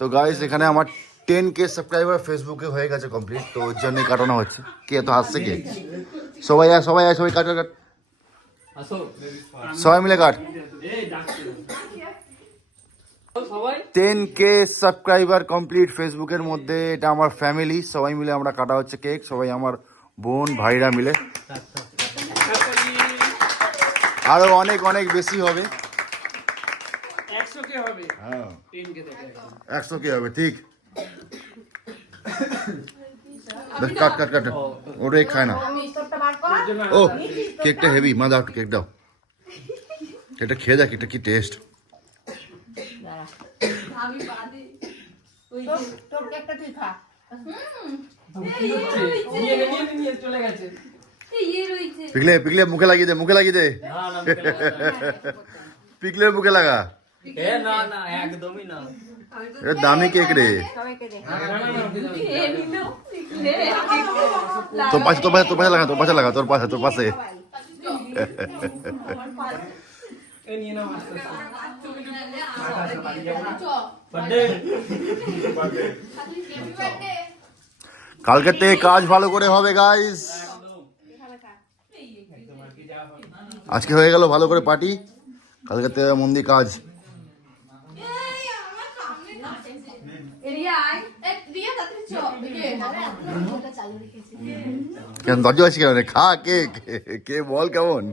তো গাইস এখানে আমার 10K সাবস্ক্রাইবার ফেসবুকে হয়ে গেছে কমপ্লিট, তো ওর জন্যই কাটানো হচ্ছে। কে তো হাসছে কে? সবাই কাট কাট, সবাই মিলে কাট। 10K সাবস্ক্রাইবার কমপ্লিট ফেসবুকের মধ্যে, এটা আমার ফ্যামিলি, সবাই মিলে আমরা কাটা হচ্ছে কেক, সবাই আমার বোন ভাইরা মিলে। আরো অনেক অনেক বেশি হবে, 100K হবে। হ্যাঁ 10K থেকে 100K হবে, ঠিক। কাট কাট কাট, ওটা খায় না। ও কেকটা হেভি, মা দাও কেক দাও, এটা খেয়ে দেখ এটা কি টেস্ট। চলে গেছে। পিকলে পিকলে মুখে লাগিয়ে দে, মুখে লাগিয়ে দে, পিকলে মুখে লাগা। না না একদমই না। এটা দামি কেক রে। তোর পাশে লাগা, তোর পাশে লাগা, তোর পাশে। কালকের থেকে কাজ ভালো করে হবে গাইস। আজকে হয়ে গেল ভালো করে পার্টি, কালকের থেকে মন দিয়ে কাজ। কেন দরজা আছে কেন? খা কে কে বল কেমন?